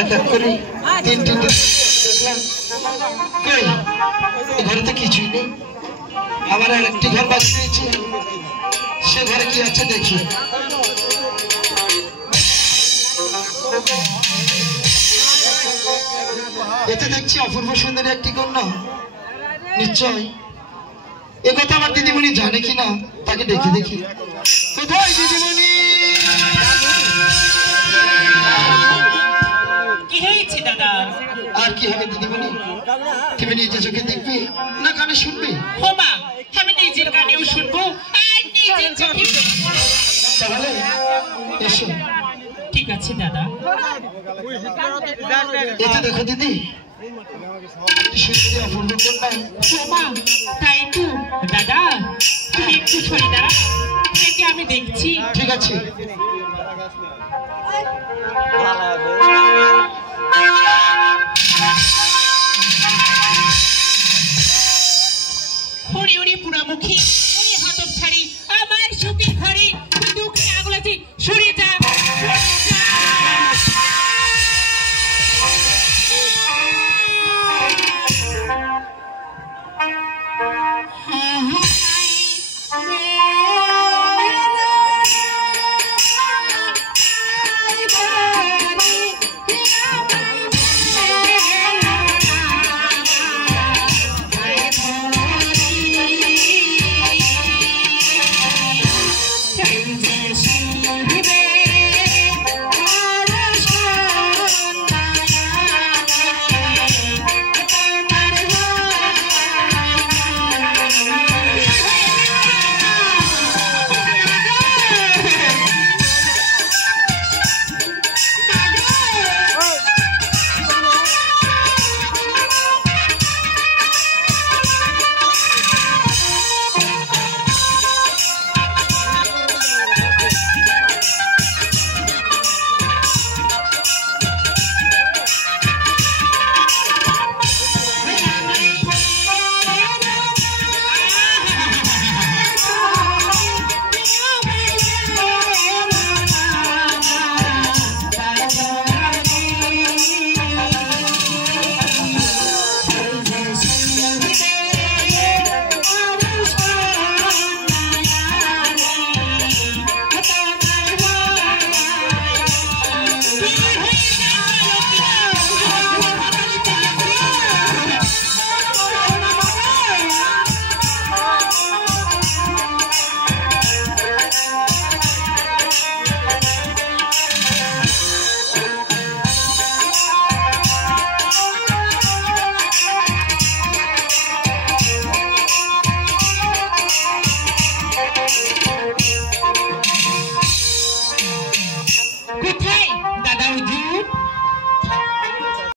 এক এক করে তিনটে দেখলাম, কই ঘরে তো কিছুই নেই। আমার একটি ঘর বাকি রয়েছে, সে ঘরে কি আছে দেখি। এতে দেখছি অপূর্ব সুন্দরী একটি কন্যা। নিশ্চয় এ কথা আমার দিদিমণি জানে কিনা, তাকে ডেকে দেখি। কোথায় দিদিমণি? কি হয়েছে দাদা? আর কি হবে দিদিমণি, তুমি নিজে চোখে দেখবে না কানে শুনবে? হোমা, আমি নিজের কানেও শুনবো আর নিজের চোখে। তাহলে এসো। ঠিক আছে দাদা। এতে দেখো দিদি, সুন্দরী অপূর্ব কন্যা। হোমা, তাই তো দাদা, তুমি একটু সরে দাঁড়াও, একে আমি দেখছি। ঠিক আছে।